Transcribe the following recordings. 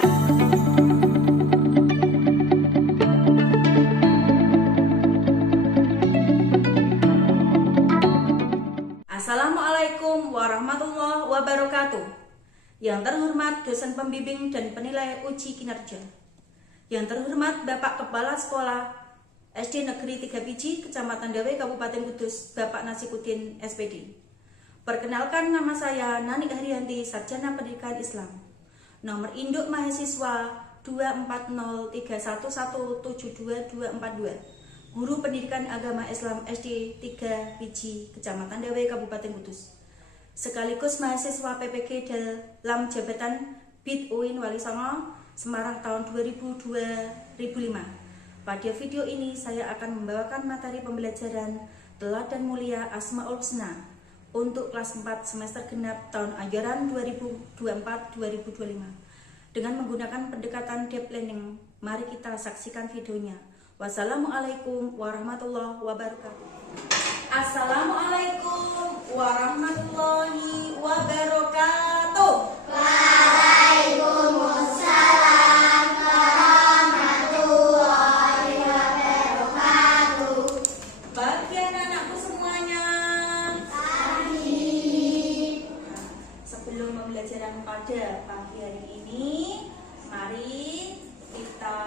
Assalamualaikum warahmatullahi wabarakatuh. Yang terhormat dosen pembimbing dan penilai uji kinerja, yang terhormat Bapak Kepala Sekolah SD Negeri 3 Biji, Kecamatan Dawe, Kabupaten Kudus, Bapak Nasibudin, SPD. Perkenalkan, nama saya Nani Haryanti, Sarjana Pendidikan Islam. Nomor induk mahasiswa 24031172242. Guru Pendidikan Agama Islam SD 3 Biji, Kecamatan Dawe, Kabupaten Kudus. Sekaligus mahasiswa PPG dalam jabatan BID UIN Wali Songo, Semarang tahun 2005. Pada video ini saya akan membawakan materi pembelajaran Teladan Mulia Asmaul Husna untuk kelas 4 semester genap tahun ajaran 2024-2025 dengan menggunakan pendekatan deep learning. Mari kita saksikan videonya. Wassalamualaikum warahmatullahi wabarakatuh. Assalamualaikum warahmatullahi wabarakatuh. Waalaikumsalam warahmatullahi wabarakatuh. Bagian anakku semuanya. Amin. Sebelum pembelajaran pada pagi hari ini, mari kita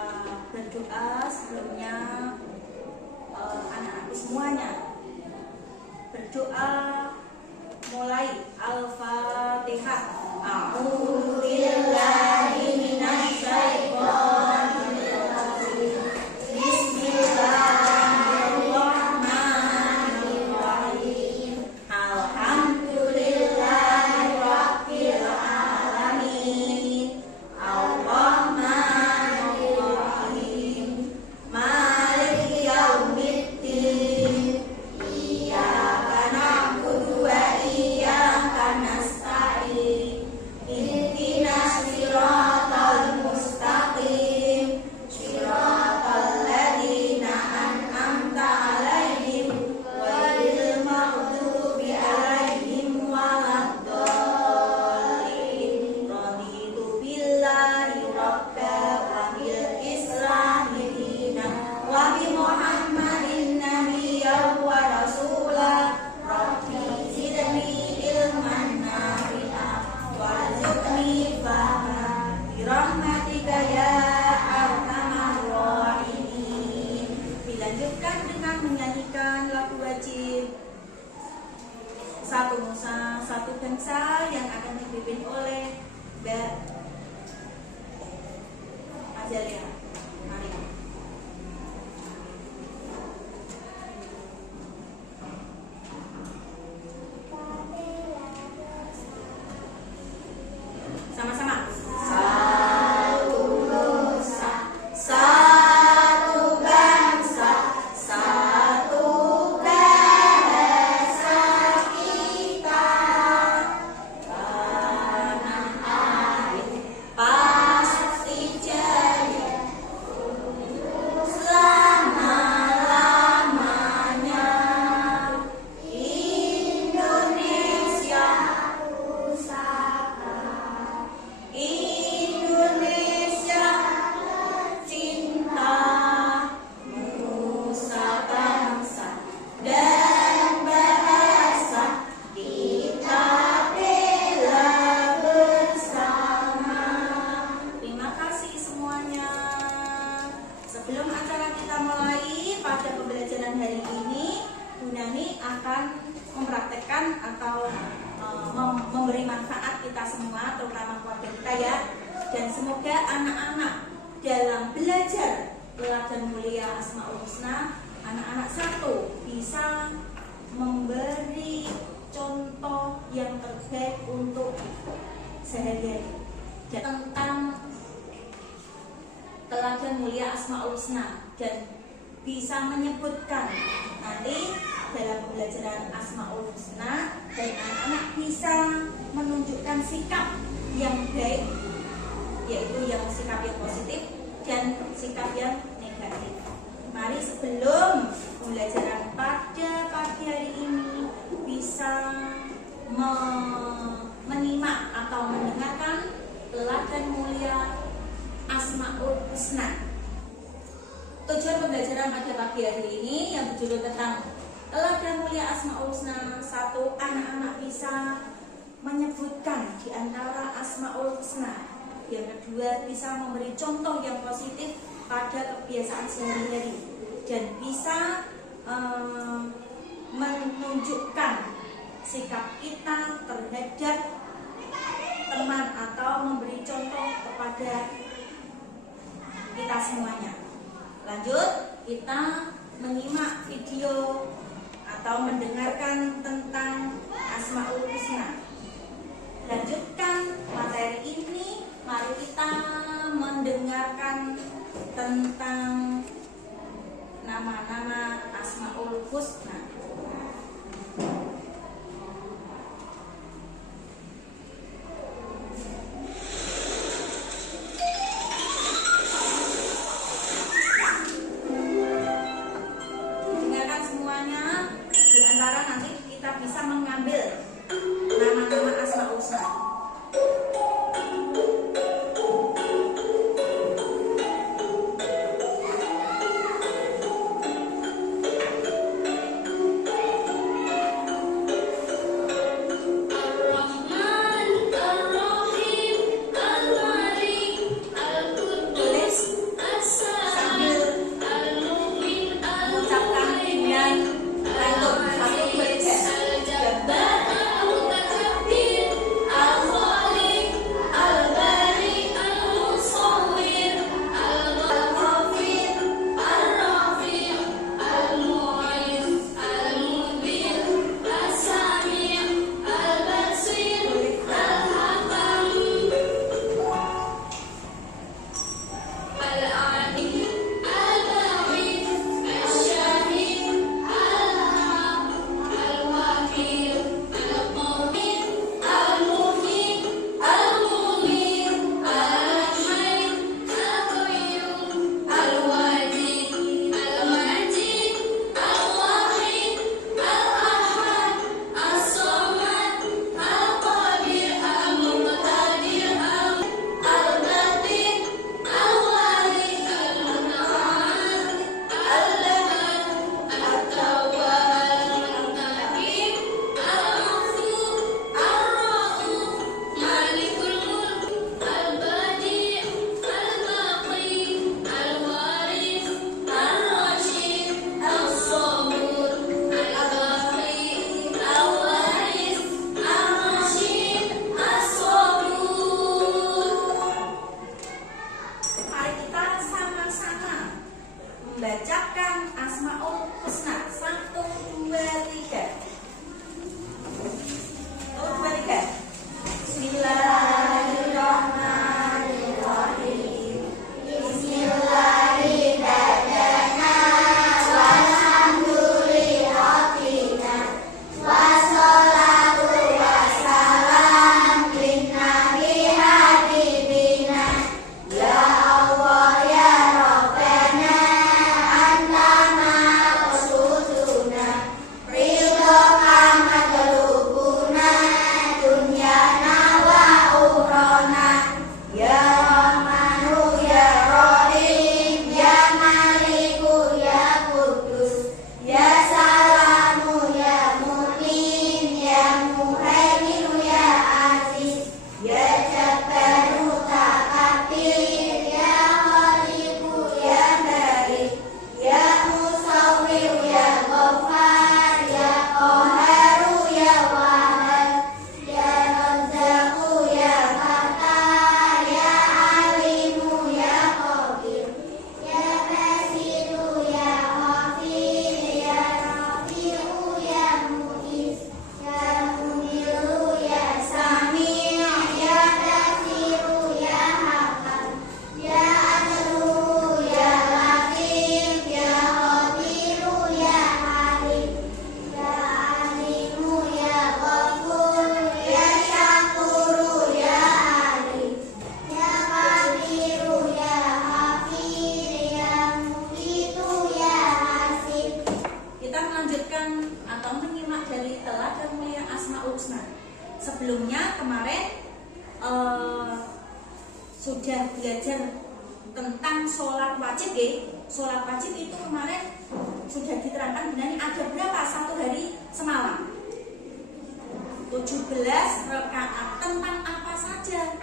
berdoa sebelumnya. Anak-anakku semuanya berdoa, mulai Al-Fatihah. A'udzubillahi minasyaitonir rajim. Bismillahirrahmanirrahim. Alhamdulillahi rabbil alamin. Ar-Rahmanir Rahim. Maliki yaumiddin. Iyyaka na'budu wa iyyaka nasta'in. Ihdinas siratal mustaqim. Siratal ladzina an'amta 'alaihim ghairil maghdubi 'alaihim waladdallin. Raditu billahi rabba wa bil islami dinan wa bi Muhammadin nabiyyan wa rasulah. Rabbi zidni ilman nafi'an warzuqni fahma bi rahmatika ya arhamar rahimin. Dilanjutkan dengan menyanyikan lagu wajib Satu Nusa Satu Bangsa yang akan dipimpin oleh Mbak Azalia. Mari. Sama-sama. Satu Nusa, satu bangsa, satu bahasa kita. Tanah air pasti jaya selama-lamanya. Indonesia pusaka, Indonesia cinta, nusa bangsa dan bahasa kita bela bersama. Terima kasih semuanya. Sebelum acara kita mulai pada pembelajaran hari ini, Bu Nani akan mempraktekkan atau memberi manfaat kita semua, terutama keluarga kita ya. Dan semoga anak-anak dalam belajar Teladan Mulia Asmaul Husna, anak-anak satu bisa memberi contoh yang terbaik untuk sehari-hari tentang Teladan Mulia Asmaul Husna dan bisa menyebutkan nanti dalam pembelajaran Asmaul Husna, dan anak-anak bisa menunjukkan sikap yang baik, yaitu yang sikap yang positif dan sikap yang negatif. Mari sebelum pembelajaran pada pagi hari ini bisa menyimak atau mendengarkan Teladan Mulia Asmaul Husna. Tujuan pembelajaran pada pagi hari ini yang berjudul tentang teladan mulia Asmaul Husna. 1. Anak-anak bisa menyebutkan di antara Asmaul Husna. Yang kedua, bisa memberi contoh yang positif pada kebiasaan sehari-hari dan bisa menunjukkan sikap kita terhadap teman atau memberi contoh kepada kita semuanya. Lanjut, kita menyimak video atau mendengarkan tentang Asmaul Husna. Lanjutkan materi ini, mari kita mendengarkan tentang nama-nama Asmaul Husna. Dengarkan semuanya, di antara nanti kita bisa mengambil nama-nama Asmaul Husna. Membacakan Asmaul Husna. 1, 2, 3. 1, 2, 3. Bismillahirrahmanirrahim. Bismillahirrahmanirrahim. Walhamdulillahirrahmanirrahim. Wassalatu wassalam linnabi habibina. Ya Allah ya Rabbana anta maqsuduna. Ridho matlubuna dunyana wa ukhrana. Ya Rahmanu ya Rahim ya Maliku ya Kudus ya Salamu ya Mu'min ya Muhaimin ya Aziz ya Jabbaru Takabbir ya Khaliqu ya Barik ya Musawwir ya Ghaffar ya Qaharu ya Wahhab ya Razzaqu ya Fatah ya Alimu ya Qadir ya Basiru ya Ghafir ya Rafi'u ya Mu'is ya Mumilu ya Sami' ya Basiru ya Hakam ya Adlu ya Latif ya Qadiru ya Halim ya Alimu ya Ghafur ya Syakuru ya Alim ya Qadiru ya Hafir ya Muqitu ya Hasib. Kita melanjutkan atau menyimak dari teladan mulia Asmaul Husna. Sebelumnya kemarin sudah belajar tentang sholat wajib ya. Sholat wajib itu kemarin sudah diterangkan benar ada berapa satu hari semalam? 17 rakaat. Tentang apa saja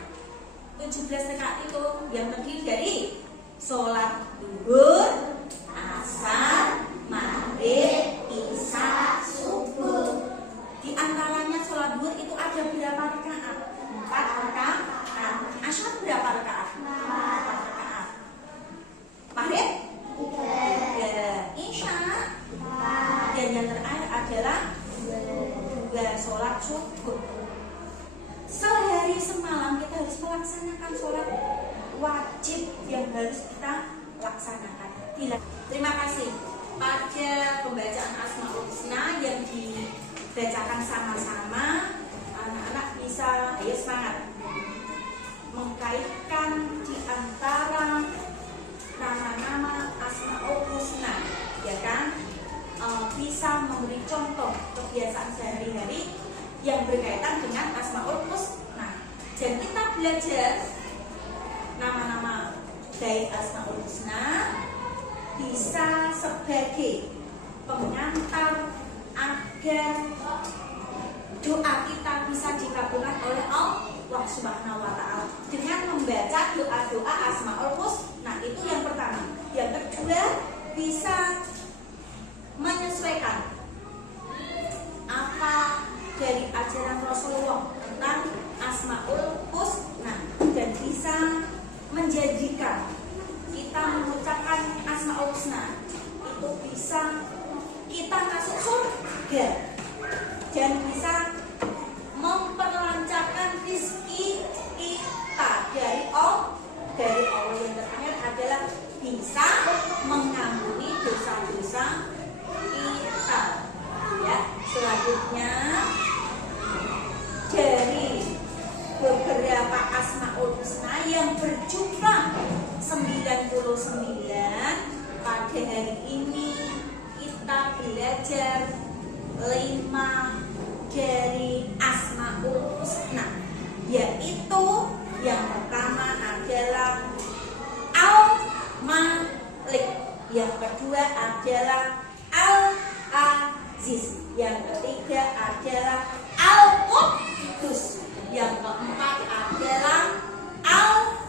17 rakaat itu? Yang terdiri dari sholat zuhur, asar, maghrib, isya, subuh. Di antaranya sholat zuhur itu ada berapa rakaat? 4 rakaat. Asar berapa rakaat? 4 rakaat. Maghrib 3. Isya. Dan yang terakhir adalah 2 sholat subuh. Sehari semalam kita harus melaksanakan sholat wajib yang harus kita laksanakan. Terima kasih pada pembacaan Asmaul Husna yang dibacakan sama-sama. Anak-anak bisa, ayo semangat, mengkaitkan di antara nama-nama Asmaul Husna, ya kan? Bisa memberi contoh kebiasaan sehari-hari yang berkaitan dengan Asmaul Husna. Dan kita belajar nama-nama dari Asmaul Husna bisa sebagai pengantar agar doa kita bisa dikabulkan oleh Allah Subhanahu wa Ta'ala dengan membaca doa-doa Asmaul Husna. Itu yang pertama. Yang kedua, bisa menyesuaikan apa dari ajaran Rasulullah tentang Asmaul Husna dan bisa menjadikan kita mengucapkan Asmaul Husna itu bisa kita masuk surga dan bisa memperlancarkan rezeki kita dari Allah. Yang terakhir adalah bisa mengampuni dosa-dosa kita. Ya, selanjutnya dari beberapa Asmaul Husna yang berjumlah 99, pada hari ini kita belajar 5 dari Asmaul Husna, yaitu yang pertama adalah Al-Malik, yang kedua adalah Al-Aziz, yang ketiga adalah Al-Quddus, yang keempat adalah Al-Mu'min.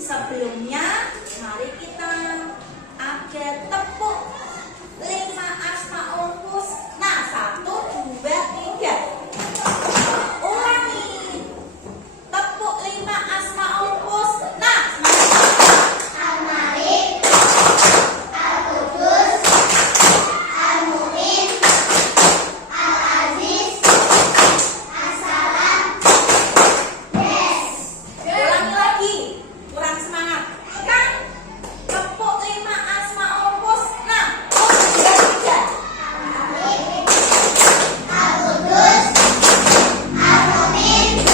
Sebelumnya mari kita ada tepuk 5 Asmaul Husna. 1, 2, 3. Ulangi. Tepuk 5 Asmaul Husna. Al-Malik, Al-Quddus, Al-Mu'min, Al-Aziz, As-Salam. Yes. Ulangi lagi. Kurang semangat. Kan? Tepuk 5 Asmaul Husna. 1, 2, 3. Al-Malik, Al-Quddus, Al-Mu'min,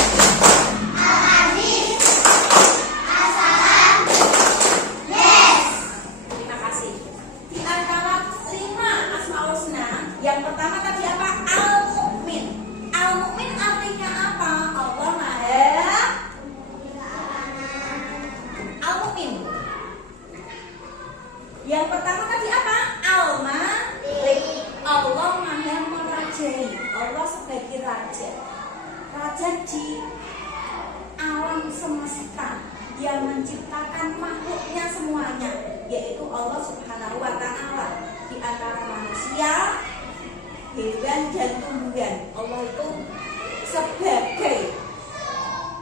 Al-Aziz, As-Salam. Yes. Terima kasih. Di antara 5 Asmaul Husna, yang pertama tadi apa? Al-Mu'min. Al-Mu'min artinya apa? Allah Maha Al-Mu'min. Yang pertama tadi apa? Al-Malik. Allah Maha merajai. Allah sebagai raja. Raja di alam semesta yang menciptakan makhluknya semuanya, yaitu Allah Subhanahu wa Ta'ala. Di antara manusia, hewan dan tumbuhan, Allah itu sebagai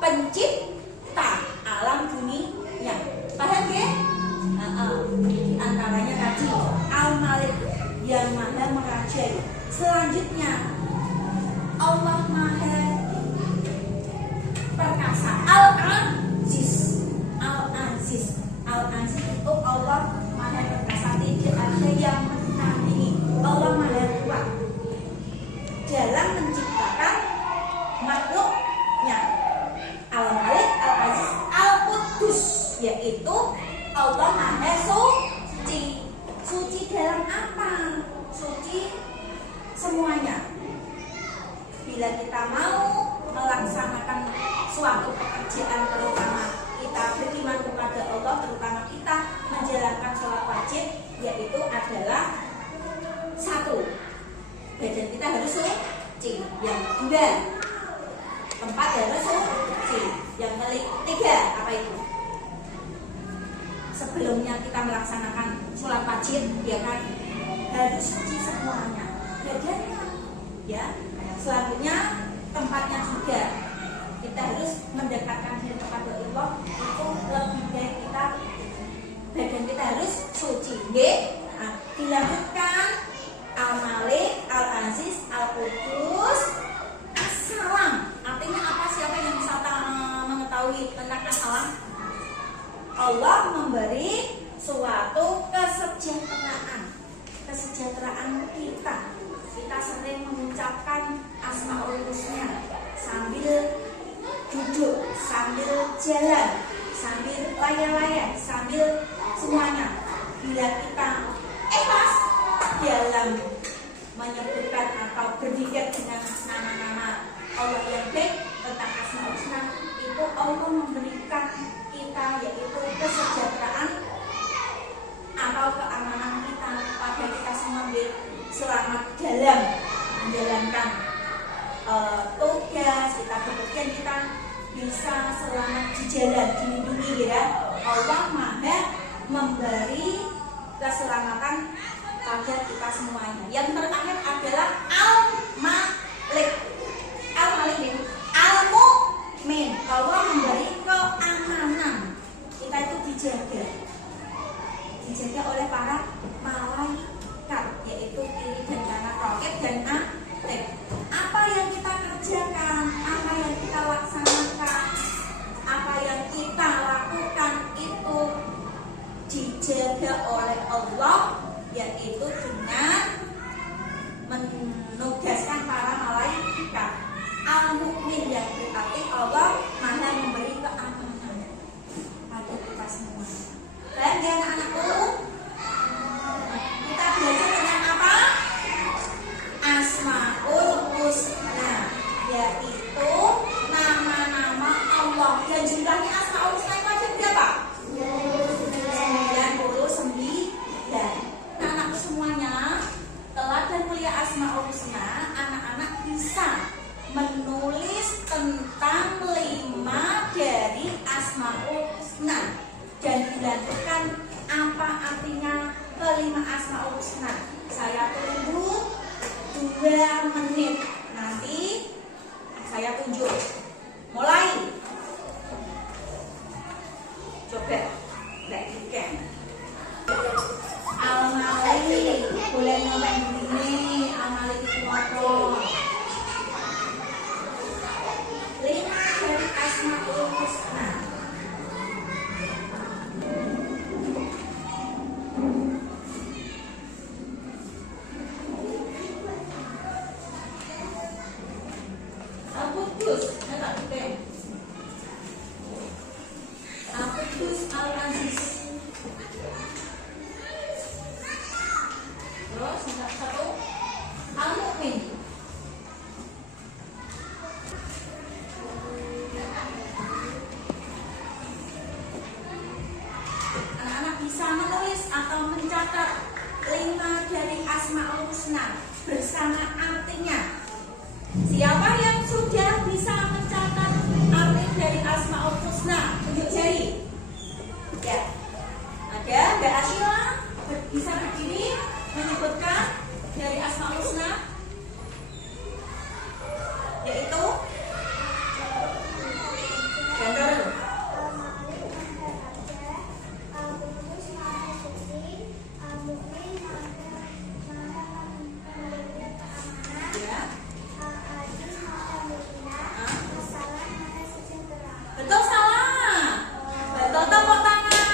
pencipta alam dunia. Paham ya? Di antaranya tadi Al-Malik, yang Maha merajai. Selanjutnya Allah Maha perkasa. Al-Aziz. Al-Aziz. Al-Aziz itu Allah Maha perkasa, tidak ada yang menandingi. Allah Maha kuat dalam menciptakan makhluknya. Al-Malik, Al-Aziz, Al-Quddus, yaitu Allah Maha Suci. Suci dalam apa? Suci semuanya. Bila kita mau melaksanakan suatu pekerjaan, terutama kita kedua, tempat harus suci. Yang ketiga, apa itu? Sebelumnya kita melaksanakan sholat wajib, ya kan, harus suci semuanya, badannya, ya. Selanjutnya tempatnya juga kita harus mendekatkan diri kepada Allah. Itu lebih baik kita badan kita harus suci. Nah, dilanjutkan Al-Malik, Al-Aziz, Al-Qudus, As-Salam. Artinya apa? Siapa yang bisa mengetahui tentang As-Salam? Allah memberi suatu kesejahteraan kita. Kita sering mengucapkan Asmaul Husna sambil duduk, sambil jalan, sambil layar-layar, sambil semuanya. Bila kita ikhlas dalam menyebutkan atau berzikir dengan nama-nama Allah yang baik tentang Asmaul Husna, itu Allah memberikan kita yaitu kesejahteraan atau keamanan kita pada kita semua selamat dalam menjalankan tugas kita, kemudian kita bisa selamat di jalan, dilindungi, ya. Allah Maha memberi keselamatan pada kita semuanya. Yang terakhir adalah Al-Malik. Al-Malik, Al-Mu'min. Allah memberi keamanan. Kita itu dijaga oleh para malaikat, yaitu kiri dan kanan, raqib dan atid. Apa yang kita kerjakan, apa yang kita laksanakan, apa yang kita lakukan itu dijaga oleh Allah, yaitu dengan menugaskan para malaikat. Al-Mu'min yang berarti Allah Maha memberi keamanan pada kita semua. Dan ya anak-anakku, kita belajar tentang apa? Asmaul Husna, yaitu nama-nama Allah. Dan jumlahnya Asmaul Husna itu ada berapa? 99. Nah, anakku semuanya, teladan mulia Asmaul Husna, anak-anak bisa menulis tentang 5 dari Asmaul Husna dan dilanjutkan apa artinya kelima Asmaul Husna. Saya tunggu 2 menit, nanti saya tunjuk. Mulai. Coba bagikan. Al-Malik, boleh ngomong begini. Al-Malik itu apa? 5 dari Asmaul Husna. Al-Qudus, Al-Qudus, Al-Aziz. Terus yang satu, Al-Mu'min. Anak-anak bisa menulis atau mencatat 5 dari Asmaul Husna bersama artinya. Siapa yang sudah bisa mencatat arti dari Asmaul Husna? Tunjuk jari. Ya. Ada Mbak Ashila bisa berdiri menyebutkan dari Asmaul Husna, yaitu Gantar. Betul, salah. Betul, tepuk tangan.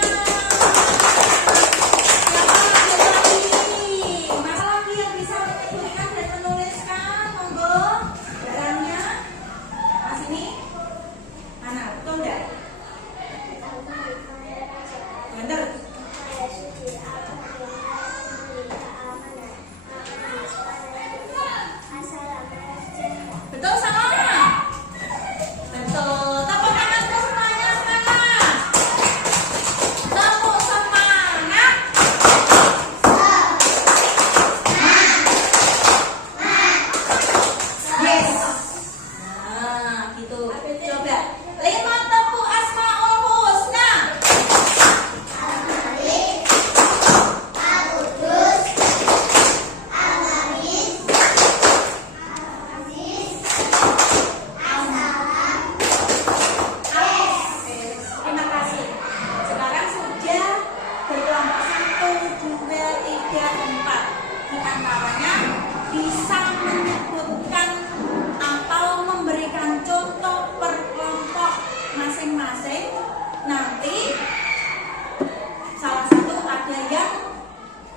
Siapa lagi? Masa lagi yang bisa menyebutkan dan menuliskan? Monggo. Barangnya Mas ini mana? Betul enggak? Bener. Betul, salah. Betul. Tepuk tangan semuanya, semangat. Tepuk semangat. Yes. masing-masing. Nanti salah satu ada yang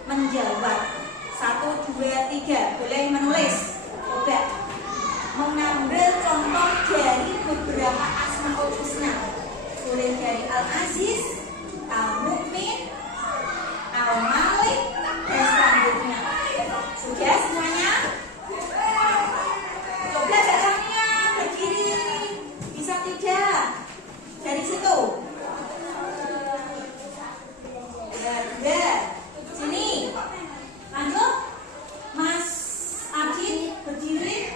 menjawab. 1, 2, 3. Boleh menulis. Coba mengambil contoh dari beberapa Asmaul Husna. Boleh dari Al-Aziz, Al-Mu'min, Al-Malik, dan selanjutnya. Sudah semuanya? Coba caranya berdiri. Bisa tidak? Dari situ. Ya. Sini. Lanjut. Mas Adit berdiri.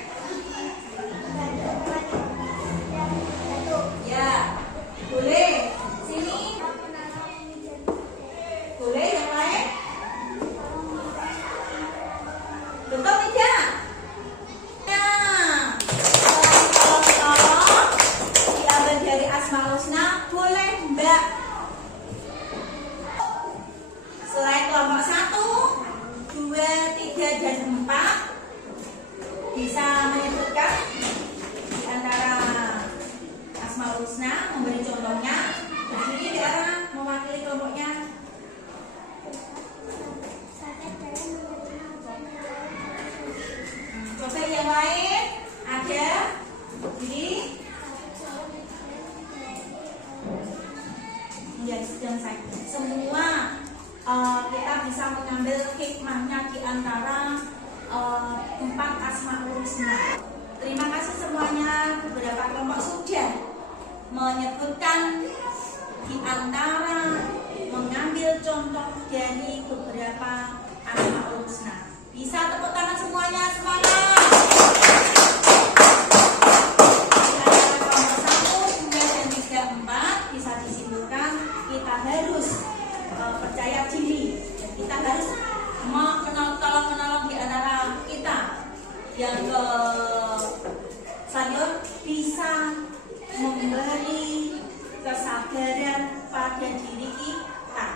Ya. Boleh. Sini. Boleh yang lain? Betul tidak? Nah, tolong diambil dari Asmaul Husna. Boleh Mbak. Selain kelompok 1, 2, 3, dan 4 bisa menyebutkan di antara Asmaul Husna, memberi contohnya. Berdiri di arah mewakili kelompoknya. Coba yang lain ada berdiri. Ya, sedang saya. Semua kita bisa mengambil hikmahnya di antara 4 Asmaul Husna. Terima kasih semuanya. Beberapa kelompok sudah menyebutkan di antara mengambil contoh dari beberapa Asmaul Husna. Bisa tepuk tangan semuanya, semangat. Di antara kelompok 1, 2, dan 3, 4 bisa disimpulkan kita harus percaya diri. Kita harus menolong di antara kita. Yang selanjutnya bisa memberi kesabaran pada diri kita.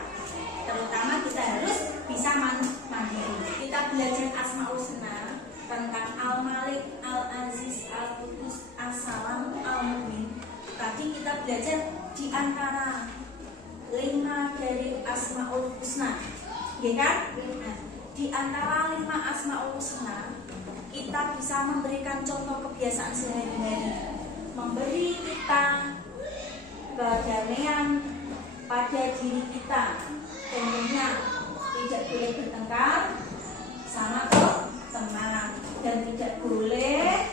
Terutama kita harus bisa mandiri. Kita belajar Asmaul Husna tentang Al-Malik, Al-Aziz, Al-Qudus, As-Salam, Al-Mu'min. Tadi kita belajar di antara 5 dari Asmaul Husna, ya kan? Nah, di antara 5 Asmaul Husna, kita bisa memberikan contoh kebiasaan sehari-hari, memberi kita kedamaian pada diri kita. Contohnya, tidak boleh bertengkar sama teman dan tidak boleh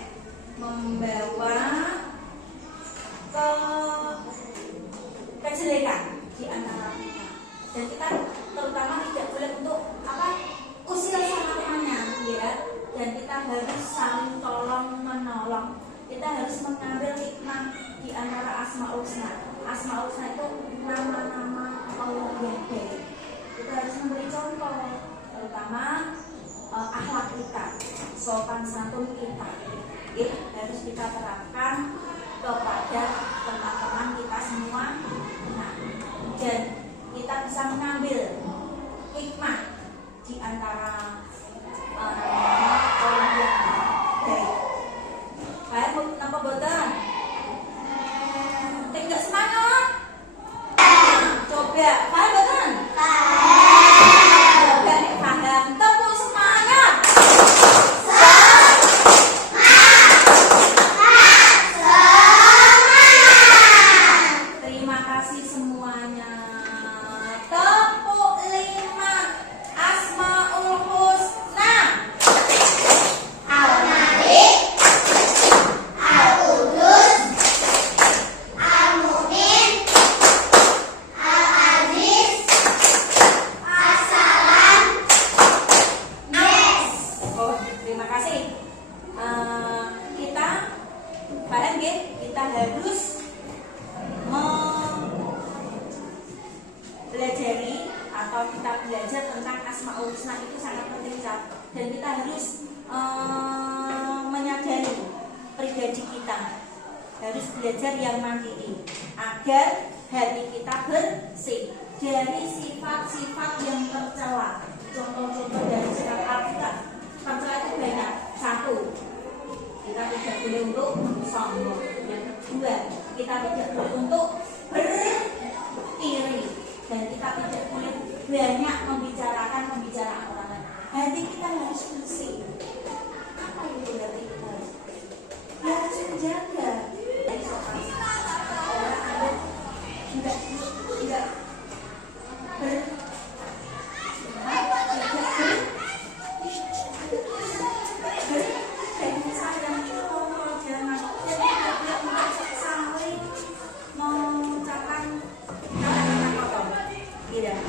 membawa kejelekan di antara kita. Dan kita terutama tidak boleh untuk usil sama temannya, ya. Dan kita harus saling tolong menolong. Kita harus mengambil hikmah di antara Asmaul Husna. Asmaul Husna itu nama-nama Allah yang baik. Kita harus memberi contoh, terutama akhlak kita, sopan santun kita. Harus kita terapkan kepada teman-teman kita semua. Nah, dan kita bisa mengambil hikmah di antara orang yang baik. Baik, napa boten? Tinggal semangat. Coba, baik boten? Coba nek paham, tepuk semangat. Terima kasih semuanya. Tepuk 5 Asmaul Husna. Al-Malik, Al-Qudus, Al-Mu'min, Al-Aziz, As-Salam. Yes. Oh, terima kasih. Kita paham nggih? Kita harus mempelajari atau kita belajar tentang Asmaul Husna itu sangat penting, dan kita harus menyadari pribadi kita harus belajar yang mandiri agar hati kita bersih dari sifat-sifat yang tercela. Contoh-contoh dari sifat kita tercela itu banyak. 1, kita tidak boleh untuk sombong. Yang kedua, kita tidak boleh untuk beriri, dan kita tidak boleh banyak membicarakan orang lain. Hati kita harus bersih. Apa itu hati kita? Harus menjaga. Jadi sopan. Orang Anda tidak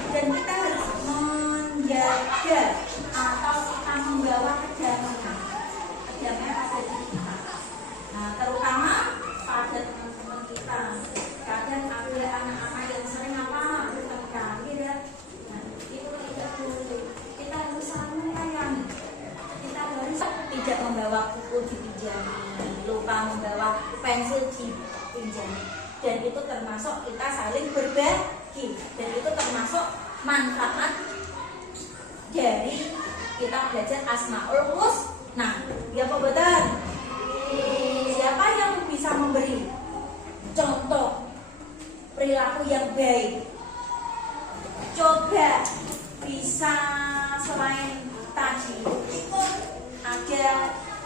dan kita harus menjaga atau kita membawa kedamaian pada diri kita. Nah, terutama pada teman-teman kita. Kadang ada anak-anak yang sering bertengkar, gitu. Nah, itu tidak boleh. Kita harus saling menyayangi. Kita harus tidak membawa buku dipinjami, lupa membawa pensil dipinjami, dan itu termasuk kita saling berbagi, dan itu termasuk manfaat dari kita belajar Asmaul Husna. Ya Pak Betul? Siapa yang bisa memberi contoh perilaku yang baik? Coba bisa selain tadi ada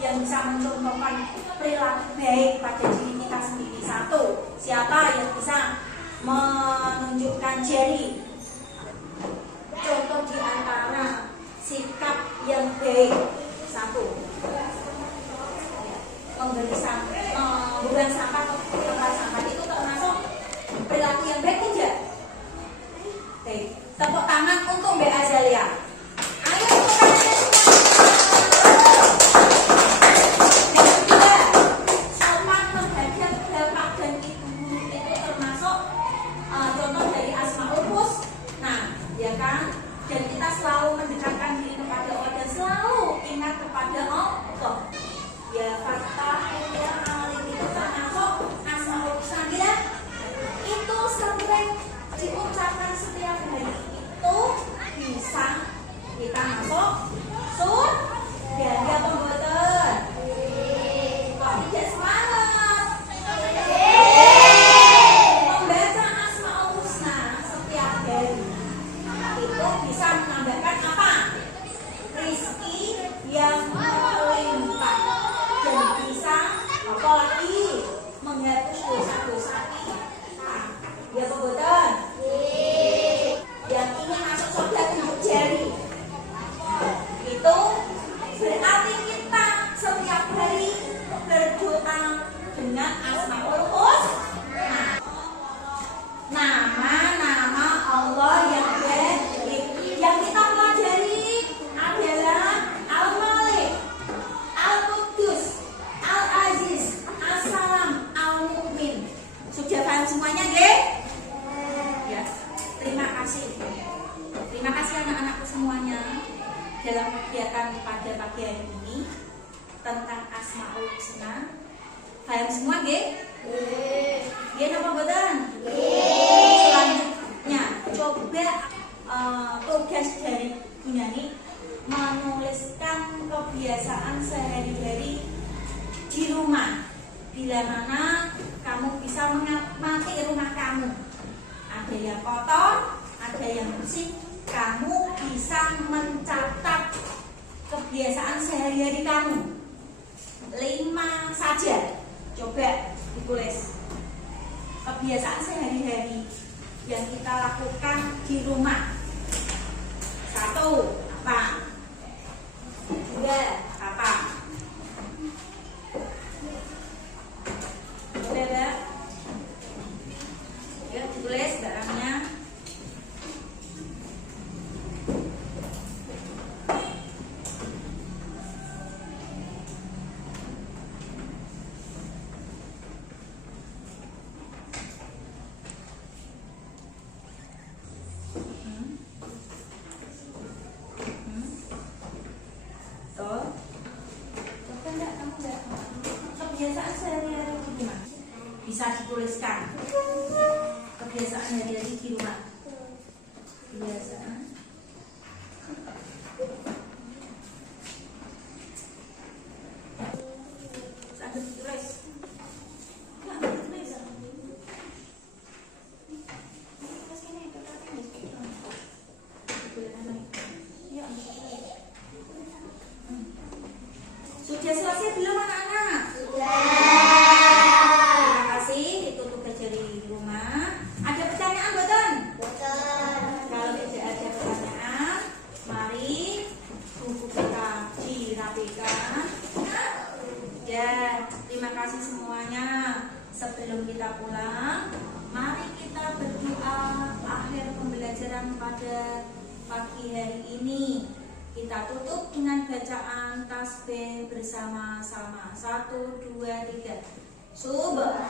yang bisa mencontohkan perilaku baik pada diri kita sendiri. Satu, siapa yang bisa menunjukkan jari contoh di antara sikap yang baik? Satu, membuang sampah ke tempat sampah, itu termasuk perilaku yang baik tidak? Oke, tepuk tangan untuk Mbak Azalia. Ayo tepuk tangannya semua. Sopan menghadap bapak dan ibu guru itu termasuk contoh dari Asmaul Husna, ya kan? Dan kita selalu mendekatkan diri kepada Allah dan selalu ingat kepada Allah. Ya Fatah, ya Alim, itu termasuk Asmaul Husna. Ya, itu sering diucapkan setiap hari, itu bisa kita masuk surga. Ya pembuatan kok tidak semangat membaca Asmaul Husna setiap hari, itu bisa menambahkan apa? Rizki yang melimpah, dan bisa apalagi menghapus dosa-dosa kita. Ya pembuatan yang ingin masuk surga dengan jari, itu berarti kita setiap hari berdoa dengan Asmaul Husna. Nama-nama Allah yang baik yang kita pelajari adalah Al-Malik, Al-Qudus, Al-Aziz, As-Salam, Al-Mu'min. Sudah paham semuanya, nggih? Ya, terima kasih. Terima kasih anak-anakku semuanya dalam kegiatan pada pagi hari ini tentang Asmaul Husna. Paham semua, nggih? Nggih napa mboten? Selanjutnya, coba tugas dari Bu Nani menuliskan kebiasaan sehari-hari di rumah. Bila mana kamu bisa mengamati rumah kamu, ada yang kotor, ada yang bersih, kamu bisa mencatat kebiasaan sehari-hari kamu. 5 saja, coba ditulis kebiasaan sehari-hari yang kita lakukan di rumah. 1, apa? 2, apa? Boleh, Mbak? Ya, ditulis barangnya. Kebiasaan sehari-hari di rumah bisa dituliskan. Kebiasaan hari-hari di rumah. Kebiasaan sambil ditulis. Nggak ditulis. pada pagi hari ini. Kita tutup dengan bacaan tasbih bersama-sama. 1, 2, 3. Subhanallah.